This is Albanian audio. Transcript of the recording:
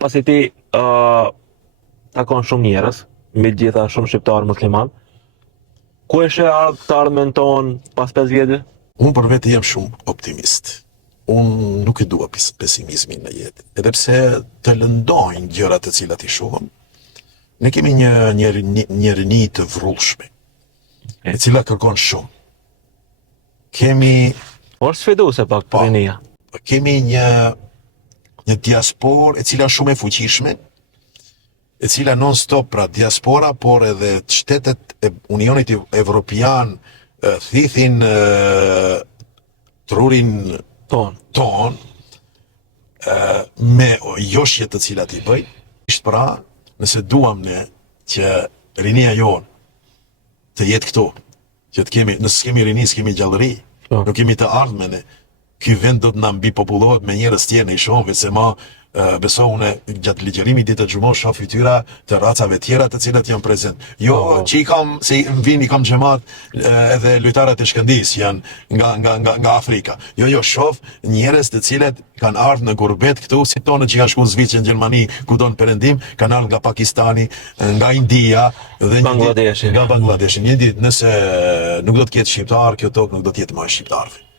pasi ti takon shumë njerëz, mbi gjitha shumë shqiptarë musliman, ku e sheh të ardhmen ton pas 5 vjetëve? Unë për vete jam shumë optimist. Unë nuk e dua pesimizmin në jetë. Edhe pse të lëndojnë gjërat të cilat i shohim, ne kemi një rini të vrullshme, e cila kërkon shumë. Kemi Sfiduese pak për rinia. Kemi një diasporë e cila shumë e fuqishme, e cila non stop, pra diaspora, por edhe shtetet e Unionit Evropian thithin trurin ton me joshjet të cilat i bëj. Ishtë pra, nëse duam ne që rinia jonë të jetë këtu, që të kemi, nëse kemi rini, s'kemi gjallëri, nuk kemi të ardhmene, ky vend do të na mbi popullohet me njerëz tjerë, ne i shohim se ma beso unë gjatë ligjërimit ditë të xhumos shoh fytyra të racave tjera të cilat janë prezent. Jo që i kam se vini kam xhamat edhe lojtarët e Shkëndijës janë nga Afrika. Jo shoh njerëz të cilët kanë ardhur në gurbet këtu, si tonë që kanë shkuar në Zvicër, në Gjermani, kudo në perëndim, kanë ardhur nga Pakistani, nga India dhe Bangladeshi. Nga Bangladeshi. Një ditë nëse nuk do të ketë shqiptar, kjo tokë nuk do të jetë më e shqiptarëve.